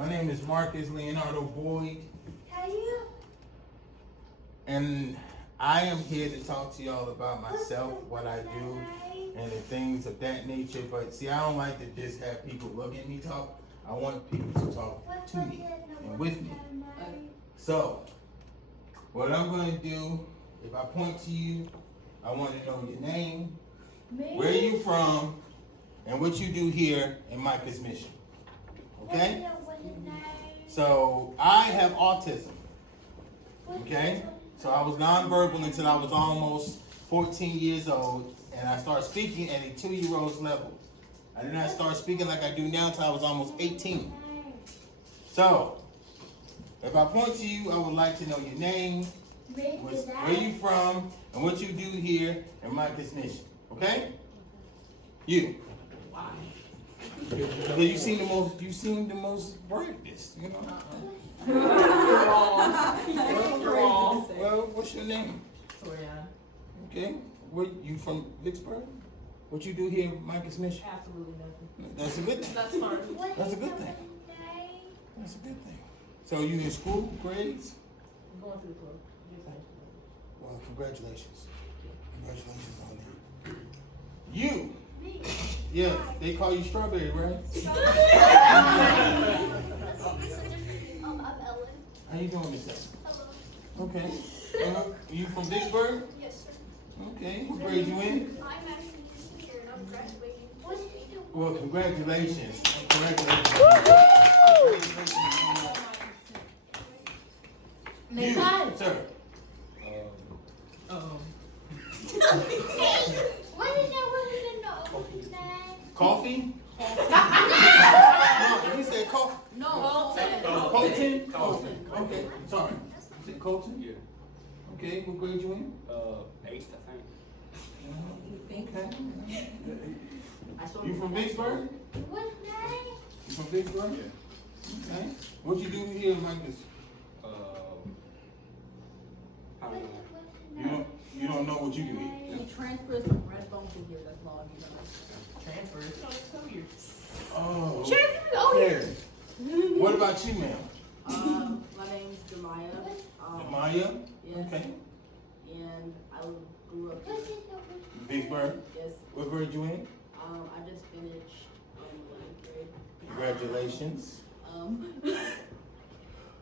My name is Marcus Leonardo Boyd, and I am here to talk to y'all about myself, what I do, and the things of that nature. But see, I don't like to just have people look at me talk. I want people to talk to me and with me. So, what I'm going to do, if I point to you, I want to know your name, where you from, and what you do here in Micah's Mission. Okay? So, I have autism. Okay? So, I was nonverbal until I was almost 14 years old, and I started speaking at a 2-year-old's level. I did not start speaking like I do now until I was almost 18. So, if I point to you, I would like to know your name, where you from, and what you do here in Micah's Mission. Okay? You. Why? Because you seem the most brightest, you know. You're wrong. Well, what's your name? Toriana. Okay. Where you from Vicksburg? What you do here in Micah's Mission? Absolutely nothing. That's a good thing. That's fine. That's a good thing. That's a good thing. So you in school, grades? I'm going through the club. Well, congratulations. Congratulations on that. You. Yeah, they call you Strawberry, right? I'm Ellen. How you doing, Miss Ellen? Hello. Okay. You from Vicksburg? Yes, sir. Okay. What grade you in? I'm actually just here and I'm graduating. Well, congratulations. Congratulations. You, sir. What is that? Coffee? No, he said coffee. No. Colton? Colton. Okay, sorry. Is it Colton? Yeah. Okay, what grade you in? 8th, I think. Okay. You from Vicksburg? What's name? You from Vicksburg? Yeah. Okay. What you do here, Micah? I don't know. You don't know what you do here. He transfers from Redbone to here. That's all you know. Transfers. So it's 2 years. Oh. Transfer? Okay. What about you, ma'am? My name's Jemiah. Maya? Yes. Okay. And I grew up here. Vicksburg? Yes. What grade you in? I just finished 11th grade. Congratulations.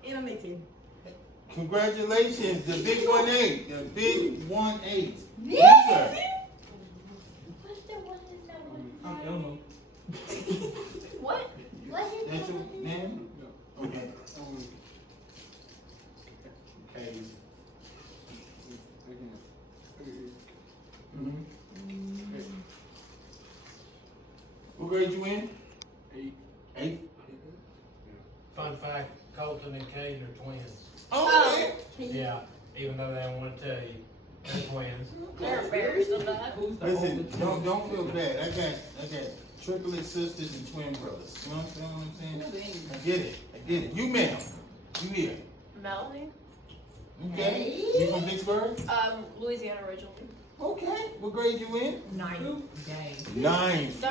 And I'm 18. Congratulations, the big 1-8. The big 1-8. Yes, sir. I don't know. What? That's your name? Okay. Hey. What grade you in? 8. 8th? Fun fact, Colton and Kate are twins. Oh, okay. Yeah, even though they don't want to tell you, they're twins. They're embarrassed of that. Listen, don't feel bad. I got triplet sisters and twin brothers. You know what I'm saying? I get it. You, ma'am. You here. Melanie. Okay. You from Vicksburg? Louisiana originally. Okay. What grade you in? 9. 9th.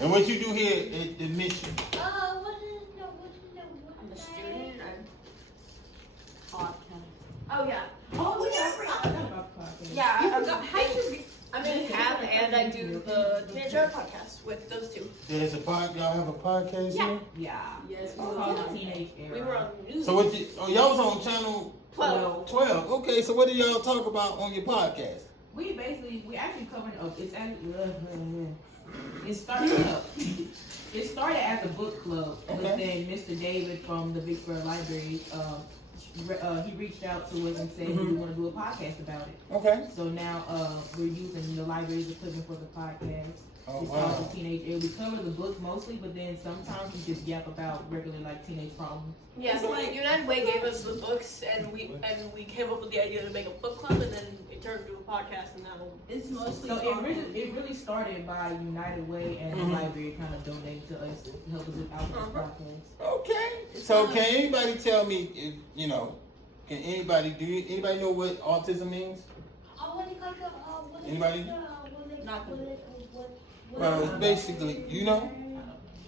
And what you do here at the mission? What is I'm a student. Podcast. Oh yeah. Oh, yeah, I forgot about podcast. Yeah. I'm in CAB and I do the Teenager podcast with those two. There's y'all have a podcast here? Yeah. Yes, we call it Teenage Era. We were on news. So y'all was on channel 12. 12. Okay, so what do y'all talk about on your podcast? We actually covered it started as a book club, but then Mr. David from the Vicksburg Library, he reached out to us and said he would want to do a podcast about it. Okay. So now we're using the library's equipment for the podcast. Oh, It's wow. called the Teenage Era. We cover the books mostly, but then sometimes we just yap about regular like teenage problems. Yeah, so United Way gave us the books and we came up with the idea to make a book club and then it turned into a podcast and now It's mostly so it really started by United Way and the library kind of donated to us to help us with our podcast. Okay. So can anybody tell me if can anybody know what autism means? Anybody? Not the Well, it's basically,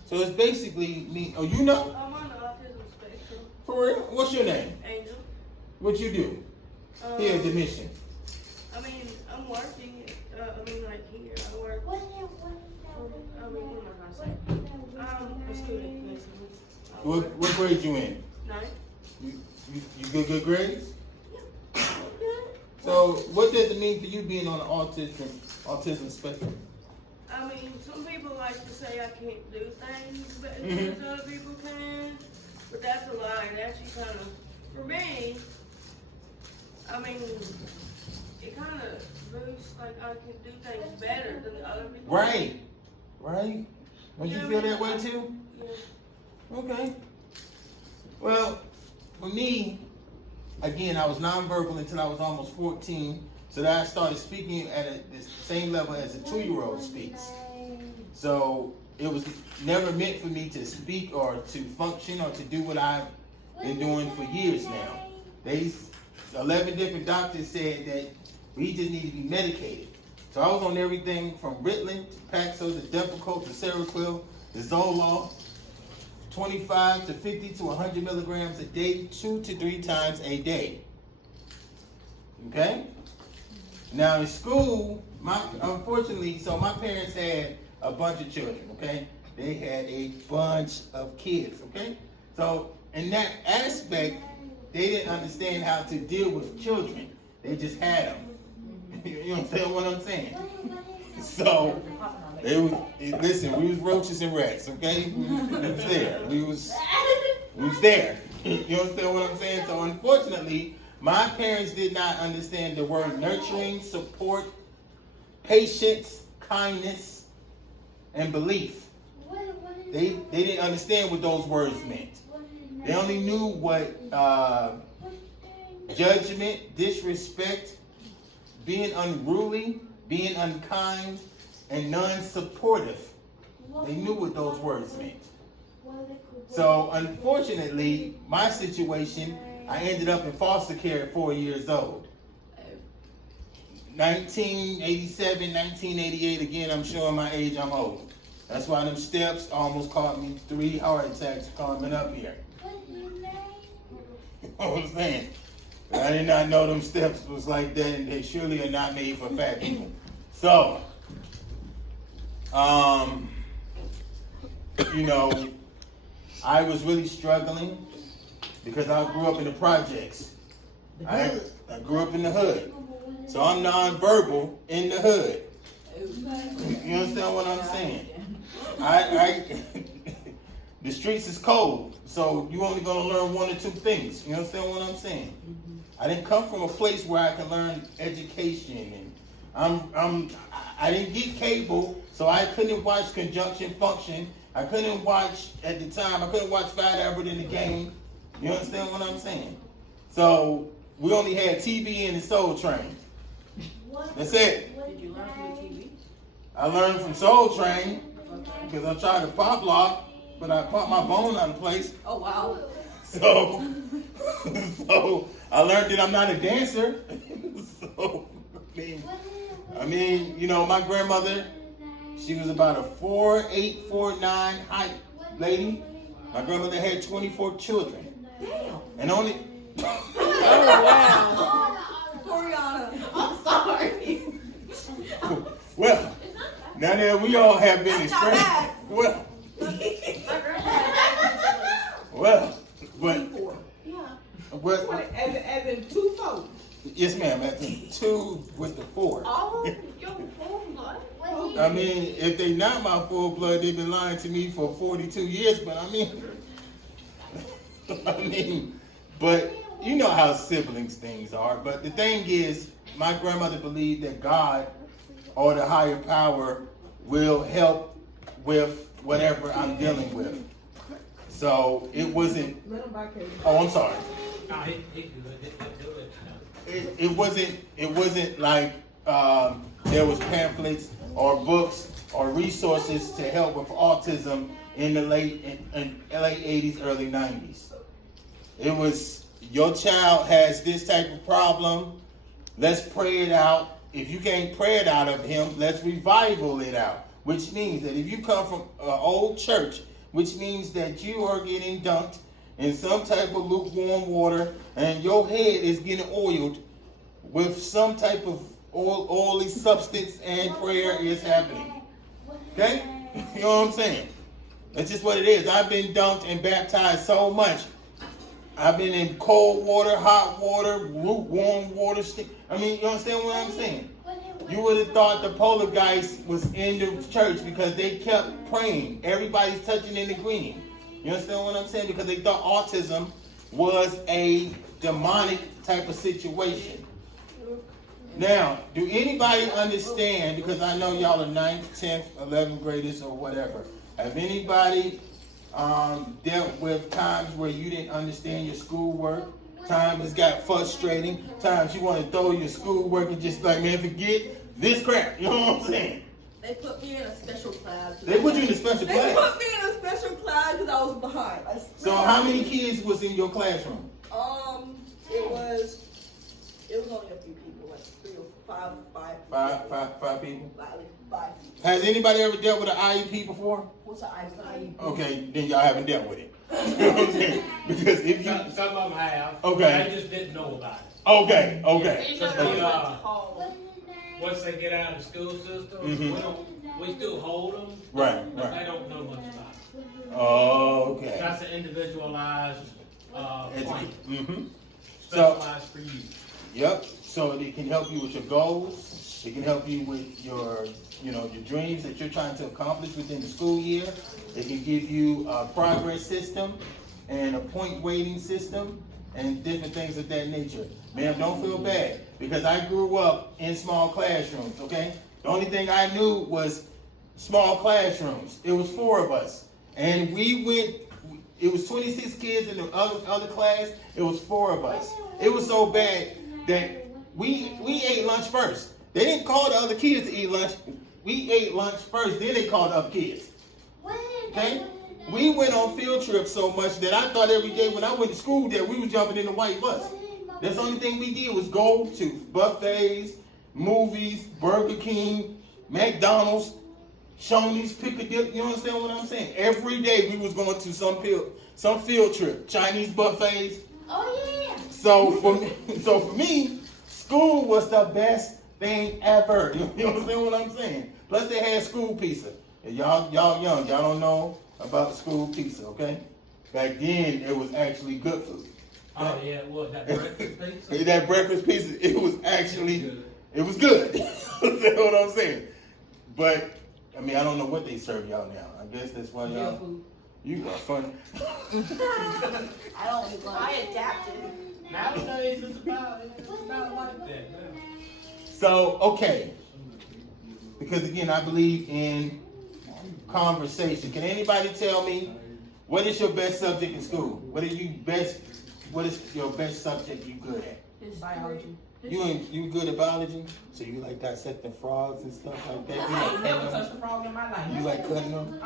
So it's basically me. Oh, you know? I'm on the autism spectrum. For real? What's your name? Angel. What you do here at the mission? I mean, I'm working. Like here, I work. I mean, what am I gonna say? I'm a student, basically. What grade you in? 9. You get good grades? So what does it mean for you being on the autism spectrum? I mean, some people like to say I can't do things better than other people can, but that's a lie. It actually kind of, for me, I mean, it kind of boosts, like, I can do things better than the other people. Right. Don't you feel that way too? Yeah. Okay. Well, for me, again, I was nonverbal until I was almost 14. So that I started speaking at the same level as a 2-year-old speaks. So it was never meant for me to speak or to function or to do what I've been doing for years now. 11 different doctors said that we just need to be medicated. So I was on everything from Ritalin to Paxil to Depakote to Seroquel to Zoloft, 25 to 50 to 100 milligrams a day, 2 to 3 times a day. Okay? Now in school, unfortunately, so my parents had a bunch of children, okay? They had a bunch of kids, okay? So in that aspect, they didn't understand how to deal with children. They just had them. You understand what I'm saying? So, listen, we was roaches and rats, okay? We was there. We was there. You understand what I'm saying? So unfortunately, my parents did not understand the word nurturing, support, patience, kindness, and belief. They didn't understand what those words meant. They only knew what judgment, disrespect, being unruly, being unkind, and non-supportive. They knew what those words meant. So unfortunately, my situation, I ended up in foster care at 4 years old. 1987, 1988, again, I'm showing my age, I'm old. That's why them steps almost caused me 3 heart attacks coming up here. You know what I'm saying? I did not know them steps was like that, and they surely are not made for fat people. So, you know, I was really struggling because I grew up in the projects. I grew up in the hood. So I'm nonverbal in the hood. You understand what I'm saying? The streets is cold, so you only gonna learn 1 or 2 things. You understand what I'm saying? I didn't come from a place where I can learn education, and I didn't get cable, so I couldn't watch Conjunction Function. I couldn't watch at the time. I couldn't watch Fat Albert in the Game. You understand what I'm saying? So we only had TV and the Soul Train. That's it. Did you learn from the TV? I learned from Soul Train because I tried to pop lock, but I popped my bone out of place. Oh, wow. So I learned that I'm not a dancer. So I mean, you know, my grandmother, she was about a 4'8", 4'9" height lady. My grandmother had 24 children. Damn. And only. Oh, wow. Oriana. I'm sorry. Well, now that we all have been That's not expressed. Well, but As in 2 folks. yes, ma'am. That's 2 with the 4. Oh, yo, full blood. I mean, if they not my full blood, they've been lying to me for 42 years. But but you know how siblings things are. But the thing is, my grandmother believed that God or the higher power will help with whatever I'm dealing with. So it wasn't. Oh, I'm sorry. No, he do it. It wasn't like there was pamphlets or books or resources to help with autism in the late 80s, early 90s. It was, your child has this type of problem. Let's pray it out. If you can't pray it out of him, let's revival it out. Which means that if you come from an old church which means that you are getting dunked in some type of lukewarm water and your head is getting oiled with some type of oily substance and prayer is happening. Okay? You know what I'm saying? That's just what it is. I've been dunked and baptized so much. I've been in cold water, hot water, lukewarm water. I mean, you understand what I'm saying? You would have thought the poltergeist was in the church because they kept praying. Everybody's touching and agreeing. You understand what I'm saying? Because they thought autism was a demonic type of situation. Now, do anybody understand, because I know y'all are 9th, 10th, 11th graders or whatever. Have anybody dealt with times where you didn't understand your schoolwork? Times it got frustrating. Times you want to throw your schoolwork and just like, man, forget this crap. You know what I'm saying? They put me in a special class. They put you in a special They class? put me in a special class because I was behind. So how many kids was in your classroom? It was only a few people, like 3 or 5. Five people? At least 5 people. Has anybody ever dealt with an IEP before? What's an IEP? Okay, then y'all haven't dealt with it. You know what I'm saying? Because if you... Some of them have. Okay. I just didn't know about it. Okay. So once they get out of the school system, we still hold them. Right. But they don't know much about it. Okay. That's an individualized plan. So, Specialized for you. yep. So it can help you with your goals. It can help you with your dreams that you're trying to accomplish within the school year. It can give you a progress system and a point weighting system and different things of that nature. Ma'am, don't feel bad because I grew up in small classrooms, okay? The only thing I knew was small classrooms. It was 4 of us. And it was 26 kids in the other class. It was 4 of us. It was so bad that we ate lunch first. They didn't call the other kids to eat lunch. We ate lunch first, then they called the other kids. Okay? We went on field trips so much that I thought every day when I went to school that we were jumping in the white bus. That's the only thing we did was go to buffets, movies, Burger King, McDonald's, Shoney's, Piccadilly. You understand what I'm saying? Every day we was going to some field trip, Chinese buffets. Oh yeah. So for me, school was the best thing ever. You understand what I'm saying? Plus they had school pizza. And y'all young, y'all don't know about school pizza, okay? Back then it was actually good food. Oh yeah, what, that breakfast pizza? That breakfast pizza, it was actually, it was good. You know what I'm saying? But, I mean, I don't know what they serve y'all now. I guess that's why y'all, you are funny. I don't eat lunch. I adapted. Nowadays it's about like that. Man. So, okay. Because again, I believe in conversation. Can anybody tell me what is your best subject in school? What is your best subject you good at? It's biology. You good at biology? So you like dissecting frogs and stuff like that? You I like ain't never cutting them? touched a frog in my life. You like cutting them?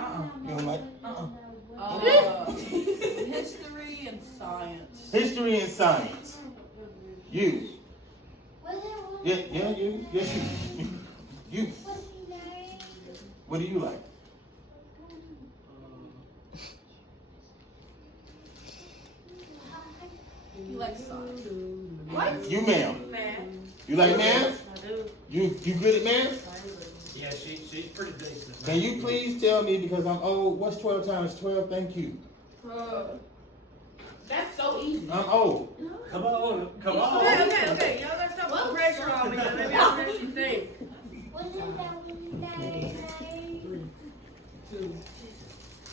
You don't like History and science. history and science? You. Yeah, you. Yes, you. You. What do you like? You like science. What? You, ma'am. Math. You like math? I do. You good at math? Yeah, she's pretty decent. Can you please tell me, because I'm old, what's 12 times 12? Thank you. That's so easy. I'm old. Come on. Okay. Y'all gotta stop putting pressure on me. Maybe I'll finish the thing.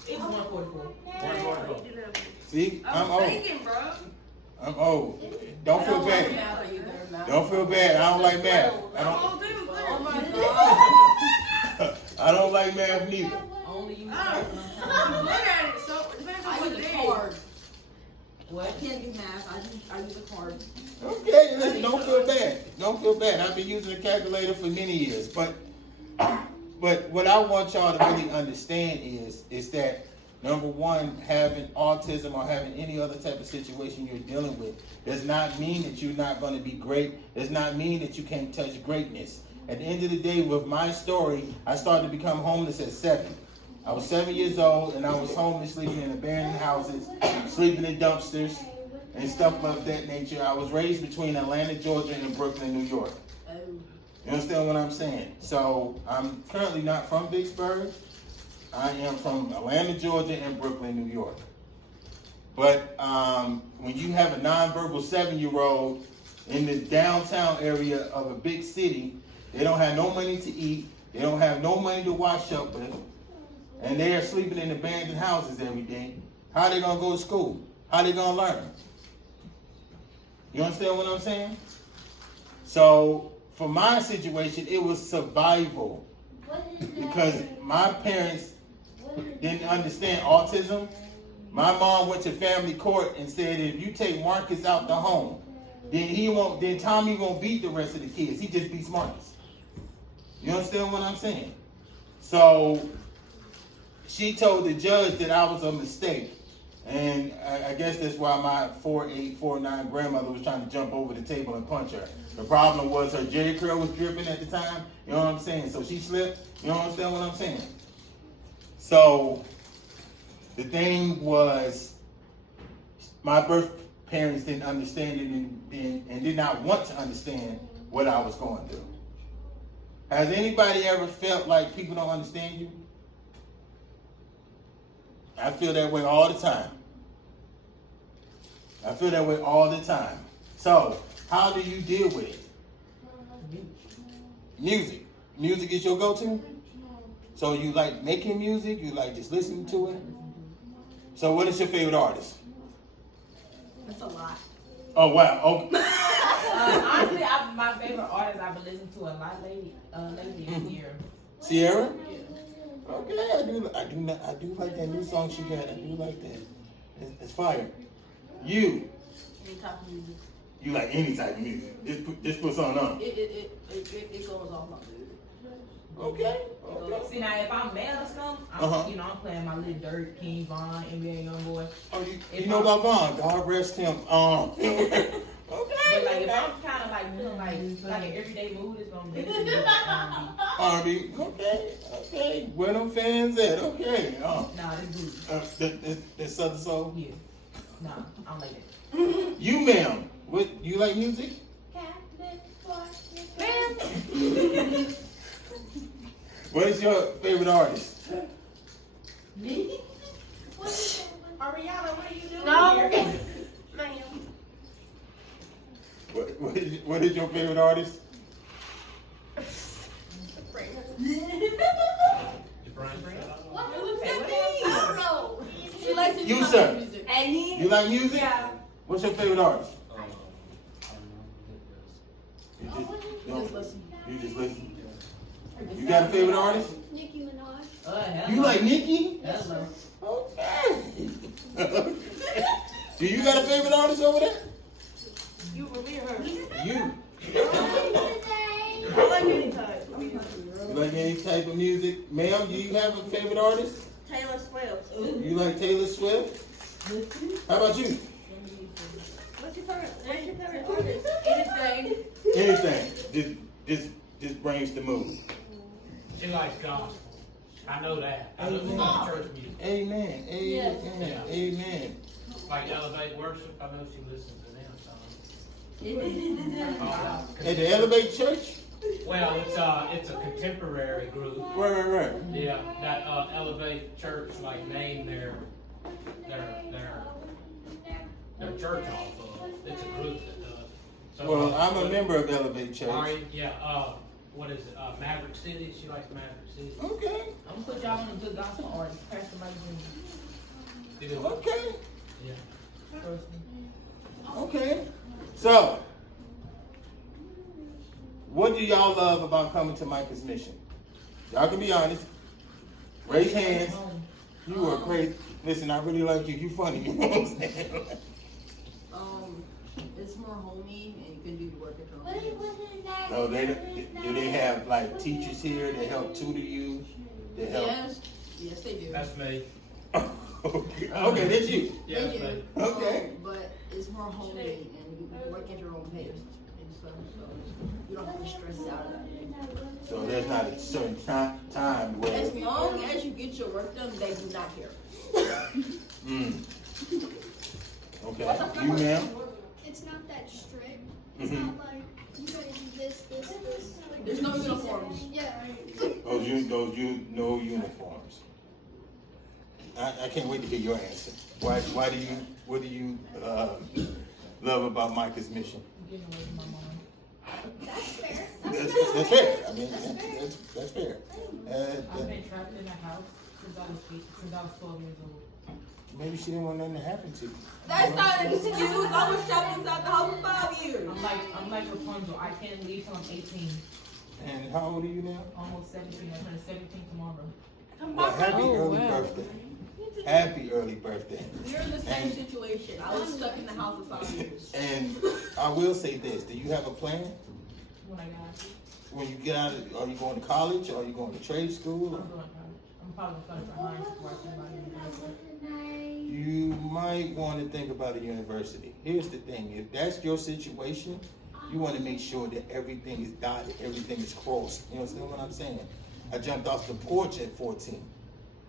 It's 144. 144. See, I I'm was old. thinking, bro. I'm old. Don't feel bad. Math either. Math. Don't feel bad. I don't like math. I'm old too. Oh my god. I don't like math neither. Only you. Look at it. So it depends on I what use it a is. card. What? I can't do math. I use a card. Okay, listen, don't feel bad. Don't feel bad. I've been using a calculator for many years. But what I want y'all to really understand is that, number one, having autism or having any other type of situation you're dealing with does not mean that you're not going to be great. Does not mean that you can't touch greatness. At the end of the day, with my story, I started to become homeless at 7. I was 7 years old, and I was homeless, sleeping in abandoned houses, sleeping in dumpsters, and stuff of that nature. I was raised between Atlanta, Georgia, and Brooklyn, New York. You understand what I'm saying? So I'm currently not from Vicksburg. I am from Atlanta, Georgia, and Brooklyn, New York. But when you have a nonverbal 7-year-old in the downtown area of a big city, they don't have no money to eat, they don't have no money to wash up with, and they are sleeping in abandoned houses every day. How are they gonna go to school? How are they gonna learn? You understand what I'm saying? So for my situation, it was survival, because my parents didn't understand autism. My mom went to family court and said, if you take Marcus out the home, then Tommy won't beat the rest of the kids. He just beats Marcus. You understand what I'm saying? So she told the judge that I was a mistake. And I guess that's why my 4'8", 4'9" grandmother was trying to jump over the table and punch her. The problem was her Jerry curl was dripping at the time. You know what I'm saying? So she slipped. You understand what I'm saying? So the thing was, my birth parents didn't understand it and did not want to understand what I was going through. Has anybody ever felt like people don't understand you? I feel that way all the time. I feel that way all the time. So, how do you deal with it? Music. Music is your go-to? So you like making music? You like just listening to it? So what is your favorite artist? That's a lot. Oh, wow. Okay. Honestly, my favorite artist I've been listening to a lot lately is Sierra. Sierra? Okay, I do like that new song she got. I do like that. It's fire. You? Any type of music. You like any type of music? Just put something on. It goes off my mood. Okay. See, now if I'm mad or something, I'm playing my little Dirt, King Von, NBA Youngboy. Oh, you know about Vaughn? God rest him. Okay. But like if I'm kind of like an everyday mood, it's gonna be R&B. Okay. Where them fans at? Okay. Nah, this booty. That's Southern Soul. Yeah. Nah, I don't like that. You, ma'am. What? You like music? What is your favorite artist? Me? Ariana, what are you doing No. here? Ma'am. What is your favorite artist? I don't know. She likes to You, do sir. music. And he? You like music? Yeah. What's your favorite artist? You just listen. You just listen. You got a favorite artist? Nicki Minaj. Hello. You like Nicki? Hello. Okay. Do you got a favorite artist over there? You for me or her? You. I like any type. You like any type of music? Ma'am, do you have a favorite artist? Taylor Swift. You like Taylor Swift? How about you? What's your favorite artist? Anything. Anything. Just brings the mood. She likes gospel. I know that. I listen to church music. Amen. Amen. Yes. Amen. Like Elevate Worship, I know she listens to them songs. At the Elevate Church? Well, it's a contemporary group. Right. Yeah, that Elevate Church like named their church off of. It's a group that does. So, Well, I'm a member of Elevate Church. What is it? Maverick City. She likes Maverick City. Okay. I'm gonna put y'all on a good gospel artist. Pastor Mike It is- Okay. Yeah. Okay. So, what do y'all love about coming to Micah's Mission? Y'all can be honest. Raise hands. You are great. Listen, I really like you. You funny. You know what I'm saying? It's more homey and you can do the work at home. No, do they have like teachers here that help tutor you? That help? Yes, they do. That's me. Okay, that's you. Yeah, They that's do. me. Okay. But it's more homey and you can work at your own pace and stuff, so you don't have to stress out about it. So there's not a certain time where. As long as you get your work done, they do not care. Okay. You, ma'am? It's not that strict. Mhm. It's not like you gotta do this. Like, There's no uniforms. Yeah. No uniforms. I can't wait to hear your answer. What do you love about Micah's mission? Getting away from my mom. That's fair. That's fair. I mean, that's fair. I've been trapped in a house since I was 12 years old. Maybe she didn't want nothing to happen to you. That's not an excuse. I was trapped inside the house for 5 years. I'm like Rapunzel. I can't leave till I'm 18. And how old are you now? Almost 17. I'm turning 17 tomorrow. Well, happy early birthday. Happy early birthday. You're in the same situation. I was stuck in the house for 5 years. And I will say this, do you have a plan? When I got, When you get out of, are you going to college, or are you going to trade school? I'm going to college. I'm probably going to high before I think about university. You might want to think about a university. Here's the thing, if that's your situation, you want to make sure that everything is dotted, everything is crossed. You understand what I'm saying? I jumped off the porch at 14.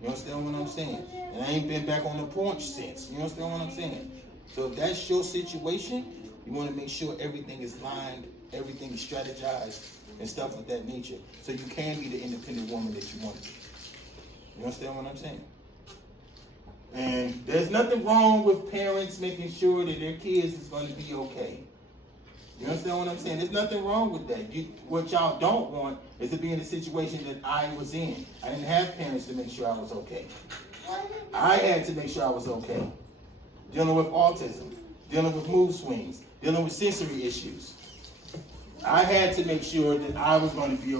You understand what I'm saying? And I ain't been back on the porch since. You understand what I'm saying? So if that's your situation, you want to make sure everything is lined, everything is strategized, and stuff of that nature. So you can be the independent woman that you want to be. You understand what I'm saying? And there's nothing wrong with parents making sure that their kids is going to be okay. You understand what I'm saying? There's nothing wrong with that. What y'all don't want is to be in the situation that I was in. I didn't have parents to make sure I was okay. I had to make sure I was okay. Dealing with autism, dealing with mood swings, dealing with sensory issues. I had to make sure that I was going to be